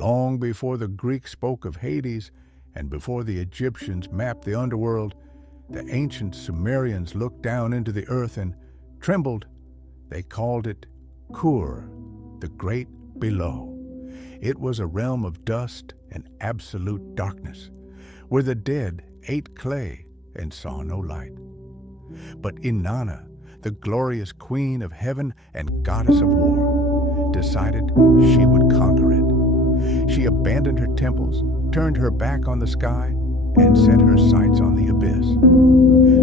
Long before the Greeks spoke of Hades and before the Egyptians mapped the underworld, the ancient Sumerians looked down into the earth and trembled. They called it Kur, the Great Below. It was a realm of dust and absolute darkness, where the dead ate clay and saw no light. But Inanna, the glorious queen of heaven and goddess of war, decided she would conquer it. She abandoned her temples, turned her back on the sky, and set her sights on the abyss.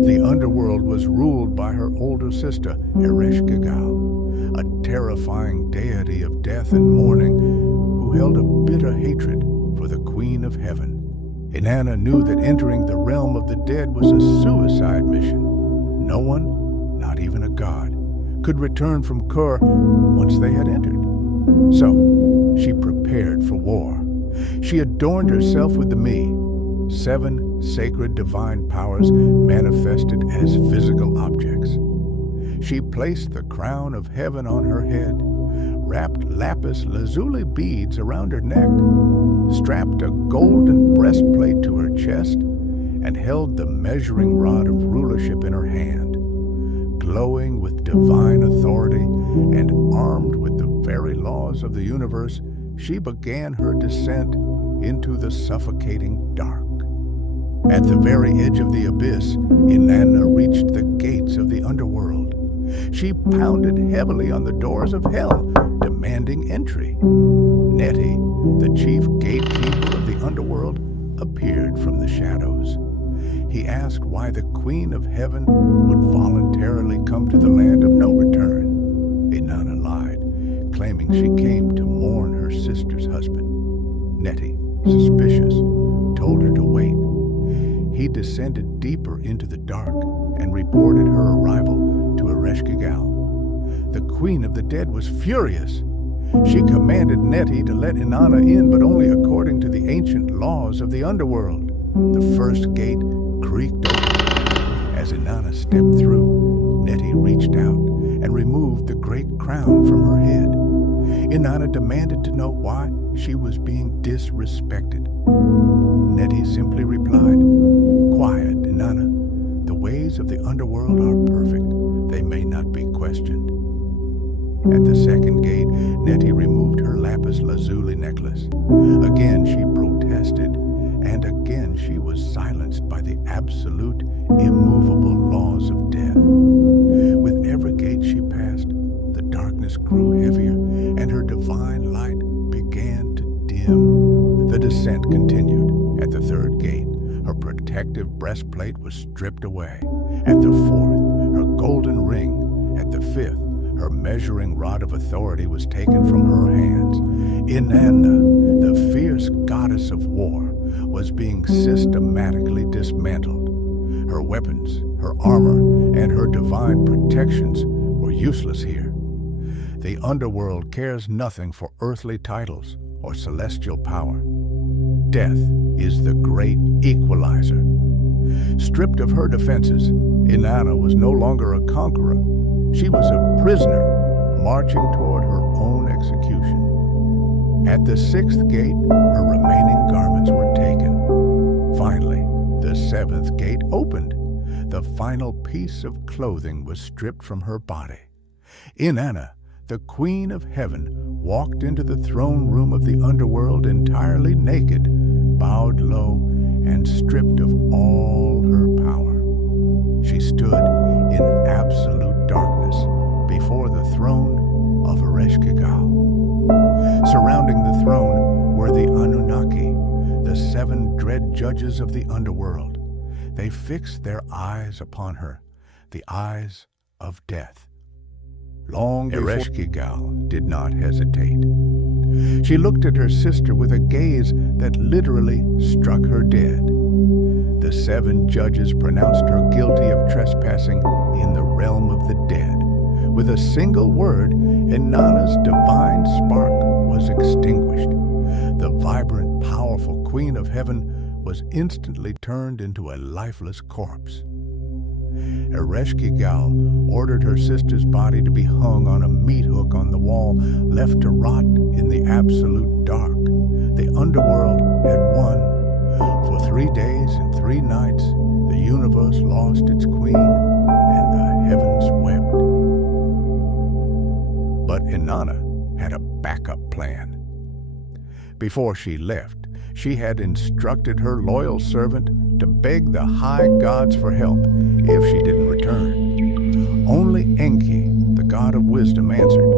The underworld was ruled by her older sister, Ereshkigal, a terrifying deity of death and mourning who held a bitter hatred for the Queen of Heaven. Inanna knew that entering the realm of the dead was a suicide mission. No one, not even a god, could return from Kur once they had entered. So, she prepared for war. She adorned herself with the Me, 7 sacred divine powers manifested as physical objects. She placed the crown of heaven on her head, wrapped lapis lazuli beads around her neck, strapped a golden breastplate to her chest, and held the measuring rod of rulership in her hand. Glowing with divine authority and armed with the very laws of the universe, she began her descent into the suffocating dark. At the very edge of the abyss, Inanna reached the gates of the underworld. She pounded heavily on the doors of hell, demanding entry. Neti, the chief gatekeeper of the underworld, appeared from the shadows. He asked why the Queen of Heaven would voluntarily come to the land of no return. Inanna lied, claiming she came to mourn her sister's husband. Neti, suspicious, told her to wait. He descended deeper into the dark and reported her arrival to Ereshkigal. The Queen of the Dead was furious. She commanded Neti to let Inanna in, but only according to the ancient laws of the underworld. The first gate creaked open. As Inanna stepped through, Neti reached out and removed the great crown from her head. Inanna demanded to know why she was being disrespected. Neti simply replied, "Quiet, Inanna. The ways of the underworld are perfect. They may not be questioned." At the second gate, Neti removed her lapis lazuli necklace. Again she protested, and again she was silenced by the absolute, immovable laws of death. With every gate she passed, the darkness grew heavier, and her divine light began to dim. The descent continued. At the third gate, her protective breastplate was stripped away. At the fourth, her golden ring. At the fifth, her measuring rod of authority was taken from her hands. Inanna, the fierce goddess of war, was being systematically dismantled. Her weapons, her armor, and her divine protections were useless here. The underworld cares nothing for earthly titles or celestial power. Death is the great equalizer. Stripped of her defenses, Inanna was no longer a conqueror. She was a prisoner, marching toward her own execution. At the sixth gate, her remaining garments were taken. Finally, the seventh gate opened. The final piece of clothing was stripped from her body. Inanna, the Queen of Heaven, walked into the throne room of the underworld entirely naked, bowed low, and stripped of all her power. She stood in absolute darkness before the throne of Ereshkigal. Surrounding the throne were the Anunnaki, the 7 dread judges of the underworld. They fixed their eyes upon her, the eyes of death. Long Ereshkigal did not hesitate. She looked at her sister with a gaze that literally struck her dead. The 7 judges pronounced her guilty of trespassing in the realm of the dead. With a single word, Inanna's divine spark was extinguished. The vibrant, powerful Queen of Heaven was instantly turned into a lifeless corpse. Ereshkigal ordered her sister's body to be hung on a meat hook on the wall, left to rot in the absolute dark. The underworld had won. For 3 days and 3 nights, the universe lost its queen, and the heavens wept. But Inanna had a backup plan. Before she left, she had instructed her loyal servant to beg the high gods for help if she didn't return. Only Enki, the god of wisdom, answered.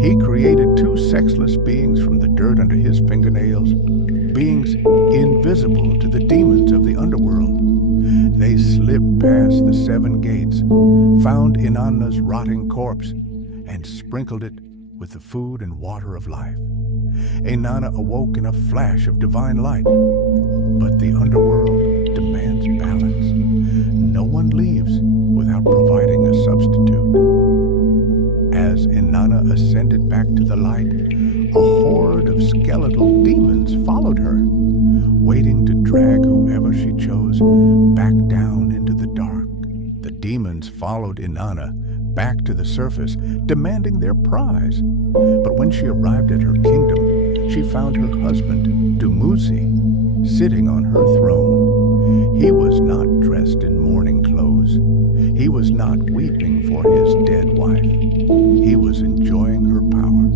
He created 2 sexless beings from the dirt under his fingernails, beings invisible to the demons of the underworld. They slipped past the 7 gates, found Inanna's rotting corpse, and sprinkled it with the food and water of life. Inanna awoke in a flash of divine light. But the underworld demands balance. No one leaves without providing a substitute. As Inanna ascended back to the light, a horde of skeletal demons followed her, waiting to drag whoever she chose back down into the dark. The demons followed Inanna back to the surface, demanding their prize. But when she arrived at her kingdom, she found her husband, Dumuzi, sitting on her throne. He was not dressed in mourning clothes. He was not weeping for his dead wife. He was enjoying her power.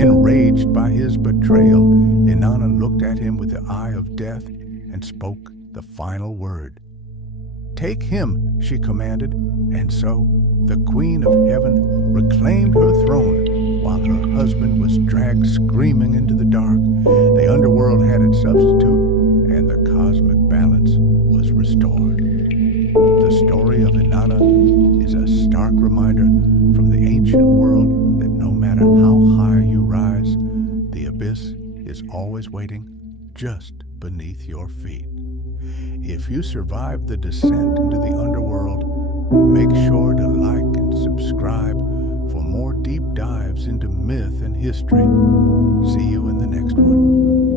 Enraged by his betrayal, Inanna looked at him with the eye of death and spoke the final word. "Take him," she commanded, and so the Queen of Heaven reclaimed her throne while her husband was dragged screaming into the dark. The underworld had its substitute, and the cosmic balance was restored. The story of Inanna is a stark reminder from the ancient world that no matter how high you rise, the abyss is always waiting just beneath your feet. If you survive the descent into the underworld, make sure to like and subscribe for more deep dives into myth and history. See you in the next one.